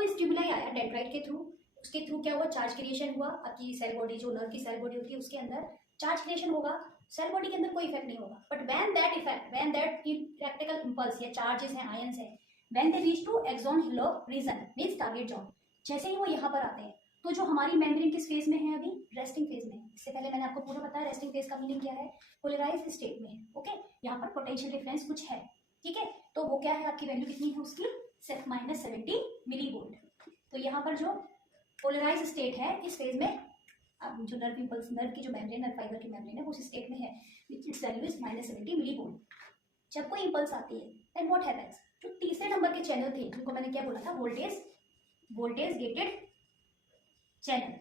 कोई स्टिमुलाई आया डेंड्राइट के थ्रू, उसके थ्रू क्या हुआ, चार्ज क्रिएशन हुआ, आपकी सेल बॉडी जो नर्व की सेल बॉडी होती है उसके अंदर चार्ज क्रिएशन होगा, सेल बॉडी के अंदर कोई इफेक्ट नहीं होगा। But when that electrical impulse या चार्जेस हैं, आयंस हैं, when they reach to axon hillock region means target zone, जैसे ही वो यहाँ पर आते हैं तो जो हमारी मेम्ब्रेन किस फेज में है, अभी रेस्टिंग फेज में। इससे पहले मैंने आपको पूरा बताया रेस्टिंग फेज का मीनिंग क्या है, पोलराइज्ड स्टेट में है। ओके, यहाँ पर पोटेंशियल डिफरेंस कुछ है, ठीक है। तो वो क्या है, आपकी वैल्यू कितनी है उसकी, -70 मिलीवोल्ट। तो यहाँ पर जो पोलराइज स्टेट है इस फेज में, अब जो नर्व इंपल्स, नर्व की जो मेम्ब्रेन, नर्व फाइबर की मेम्ब्रेन है उस स्टेट में है, इट्स वैल्यू इज -70 मिलीवोल्ट। जब कोई इंपल्स आती है देन व्हाट हैपेंस, जो तीसरे नंबर के चैनल थे जिनको मैंने क्या बोला था, वोल्टेज गेटेड चैनल,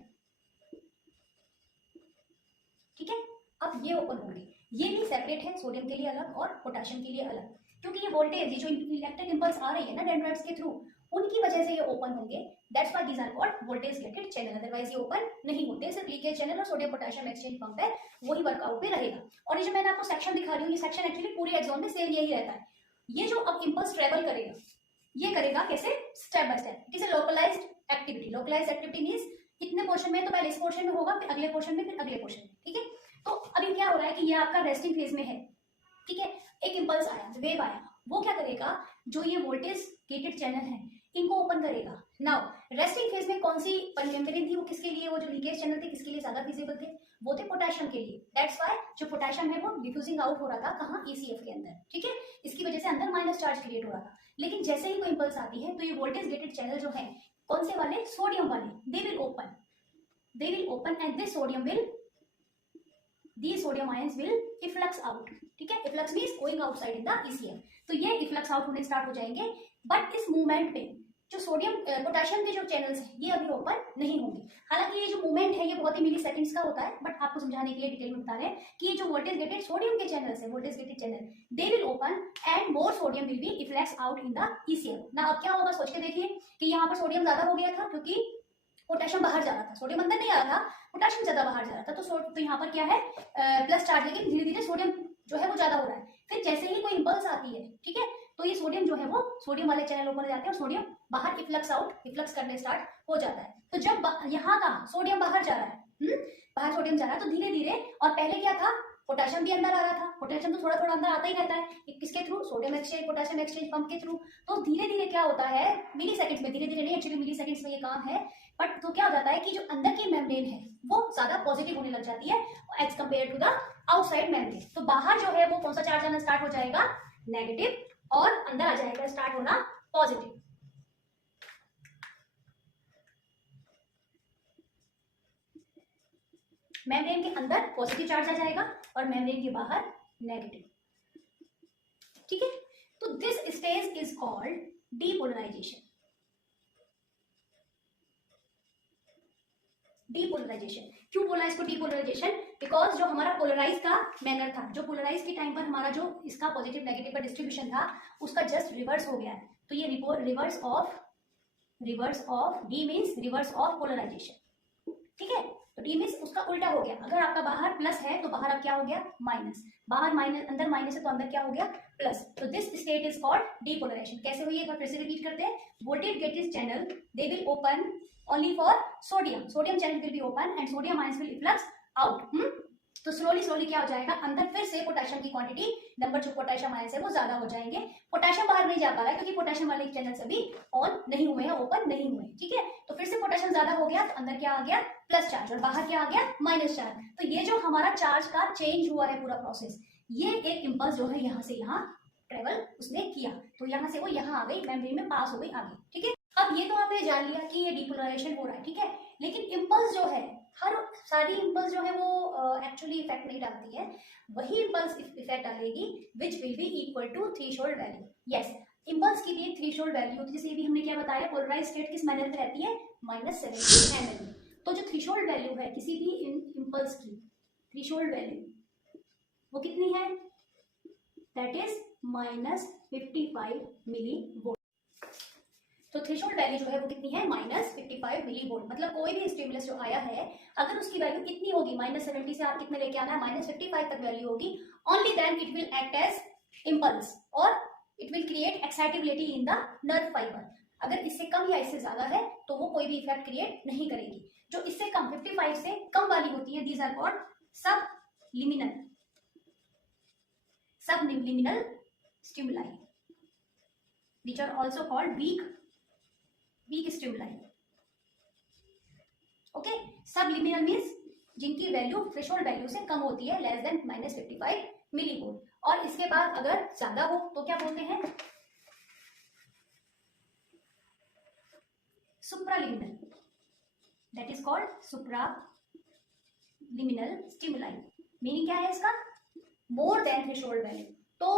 ठीक है। अब ये ओपन होंगे, ये भी सेपरेट है, सोडियम के लिए अलग और पोटेशियम के लिए अलग, क्योंकि ये वोल्टेज, ये जो इलेक्ट्रिक इंपल्स आ रही है ना डेंड्राइट्स के थ्रू, उनकी वजह से ये ओपन होंगे। That's why these are called voltage gated channel, otherwise ये ओपन नहीं होते। सिर्फ लीकेज चैनल और सोडियम पोटेशियम एक्सचेंज पंप है वही वर्कआउट पे रहेगा। और ये जो मैंने आपको सेक्शन दिखा रही हूँ, ये सेक्शन एक्चुअली पूरे एक्सॉन में सेम यही रहता है। ये जो अब इंपल्स ट्रेवल करेगा, ये करेगा कैसे, step by step. It is a localised activity. Localised activity means इतने पोर्शन में तो पहले इस पोर्शन में होगा, फिर अगले पोर्शन में, फिर अगले पोर्शन में, ठीक है। तो अभी क्या हो रहा है कि ये आपका रेस्टिंग फेज में है, ठीक है। एक इंपल्स आया, वेव आया, वो क्या करेगा, जो ये वोल्टेज गेटेड चैनल है इनको ओपन करेगा। नाउ रेस्टिंग फेज में कौन सी मेम्ब्रेन थी, वो किसके लिए, वो जो लीकेज चैनल थे किसके लिए ज्यादा विजिबल थे, वो थे पोटेशियम के लिए। दैट्स व्हाई जो पोटेशियम है वो डिफ्यूजिंग आउट हो रहा था कहाँ, ईसीएफ के अंदर, ठीक है। इसकी वजह से अंदर माइनस चार्ज क्रिएट हो रहा था। लेकिन जैसे ही कोई इंपल्स आती है तो ये वोल्टेज गेटेड चैनल जो है, कौन से वाले, सोडियम वाले, दे will open and this sodium will, these sodium ions will efflux out, ठीक है। efflux means going outside in the ECM। तो ये efflux out होने स्टार्ट हो जाएंगे। बट इस मूवमेंट में जो सोडियम पोटेशियम के जो चैनल्स हैं ये अभी ओपन नहीं होंगे। हालांकि ये जो मूवमेंट है ये बहुत ही मिली सेकंड्स का होता है, बट आपको समझाने के लिए डिटेल में बता रहे हैं कि ये जो वोल्टेज गेटेड सोडियम के चैनल्स है, voltage gated channel, they will open and more sodium will be efflux out in the ECM। ना अब क्या होगा, सोच के देखिए कि यहाँ पर सोडियम ज्यादा हो गया था क्योंकि पोटेशियम बाहर जा रहा था, सोडियम अंदर नहीं आ रहा था, पोटेशियम ज्यादा बाहर जा रहा था। तो यहाँ पर क्या है, प्लस चार्ज, लेकिन धीरे धीरे सोडियम जो है वो ज्यादा हो रहा है। फिर जैसे ही कोई इंपल्स आती है, ठीक है, तो ये सोडियम जो है वो सोडियम वाले चैनल ओपन हो जाते हैं और सोडियम बाहर इफ्लक्स करने स्टार्ट हो जाता है। तो जब यहाँ का सोडियम बाहर जा रहा है, बाहर सोडियम जा रहा है, तो धीरे धीरे, और पहले क्या था, पोटेशियम भी अंदर आ रहा था। पोटेशियम तो थोड़ा थोड़ा अंदर आता ही रहता है, किसके through, sodium exchange potassium exchange pump के थ्रू। तो धीरे धीरे क्या होता है, मिली सेकंड्स में, धीरे धीरे नहीं, एक्चुअली मिली सेकंड्स में ये काम है, बट तो क्या हो जाता है कि जो अंदर की मेम्ब्रेन है वो ज्यादा पॉजिटिव होने लग जाती है as compare to the outside membrane. तो बाहर जो है वो कौन सा चार्ज आना स्टार्ट हो जाएगा, नेगेटिव, और अंदर आ जाएगा स्टार्ट होना पॉजिटिव। मेम्ब्रेन के अंदर पॉजिटिव चार्ज आ जाएगा और मेम्ब्रेन के बाहर नेगेटिव, ठीक है। तो this stage is called depolarisation. Depolarisation क्यों बोला इसको डीपोलराइजेशन, बिकॉज जो हमारा पोलराइज का मैनर था, जो पोलराइज के टाइम पर हमारा जो इसका पॉजिटिव नेगेटिव का डिस्ट्रीब्यूशन था उसका जस्ट रिवर्स हो गया है। तो ये reverse of de means reverse of polarisation, ठीक है। तो डी मीन्स उसका उल्टा हो गया। अगर आपका बाहर प्लस है तो बाहर अब क्या हो गया, माइनस, बाहर माइनस, अंदर माइनस है तो अंदर क्या हो गया, प्लस। तो this state is called depolarisation. कैसे हुई, एक बार फिर से रिपीट करते हैं। Voltage gated channel they will open only for sodium channel will be open and sodium ions will efflux out। तो स्लोली क्या हो जाएगा, अंदर फिर से पोटेशियम की क्वांटिटी, नंबर जो पोटेशियम आयंस है वो ज्यादा हो जाएंगे। पोटेशियम बाहर नहीं जा पा रहा है क्योंकि पोटेशियम वाले चैनल अभी ऑन नहीं हुए हैं, ओपन नहीं हुए, ठीक है। तो फिर से पोटेशियम ज्यादा हो गया तो अंदर क्या आ गया, प्लस चार्ज, और बाहर क्या आ गया, माइनस चार्ज। तो ये जो हमारा चार्ज का चेंज हुआ है पूरा प्रोसेस, ये एक इंपल्स जो है यहाँ से यहाँ ट्रेवल उसने किया, तो यहाँ से वो यहाँ आ गई, मेम्ब्रेन में पास हो गई आगे, ठीक है। अब ये तो आपने जान लिया कि ये डीपोलराइजेशन हो रहा है, ठीक है। लेकिन इंपल्स जो है, हर सारी इंपल्स जो है वो एक्चुअली इफेक्ट नहीं डालती है, वही इंपल्स इफेक्ट डालेगी which will be equal to threshold value. Yes, impulse की भी एक थ्रेशोल्ड वैल्यू होती है, जैसे भी हमने क्या बताया, पोलराइज स्टेट किस मैनर में रहती है, -70 ml में। तो जो थ्रेशोल्ड वैल्यू है किसी भी इंपल्स की, थ्रेशोल्ड वैल्यू वो कितनी है, दैट इज -55 मिलीवोल्ट। तो थ्रेशोल्ड वैल्यू जो है वो कितनी है, -55 मिलीवोल्ट। मतलब कोई भी स्टिमुलस जो आया है अगर उसकी वैल्यू इतनी होगी, -70 से आप कितने लेके आना है, -55 तक वैल्यू होगी, only then it will act as impulse और it will create excitability in the nerve fibre. अगर इससे कम या इससे ज्यादा है तो वो कोई भी इफेक्ट क्रिएट नहीं करेगी। जो इससे कम 55 से कम वाली होती है, these are called subliminal stimuli, which are also called weak stimuli. Okay, subliminal means जिनकी वैल्यू थ्रेशोल्ड वैल्यू से कम होती है, लेस देन -55 मिलीवोल्ट, और इसके बाद अगर ज्यादा हो तो क्या बोलते हैं, supraliminal, that is called supraliminal stimuli. Meaning क्या है इसका, मोर देन थ्रेशोल्ड वैल्यू। तो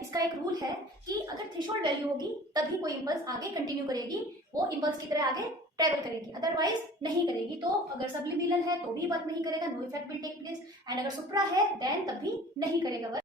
इसका एक रूल है कि अगर थ्रेशोल्ड वैल्यू होगी तभी कोई इंपल्स आगे कंटिन्यू करेगी, वो इंपल्स की तरह आगे ट्रेवल करेगी, अदरवाइज नहीं करेगी। तो अगर सबलिमिनल है तो भी वर्क नहीं करेगा, no effect will take place, and अगर सुप्रा है देन तब भी नहीं करेगा वर्क।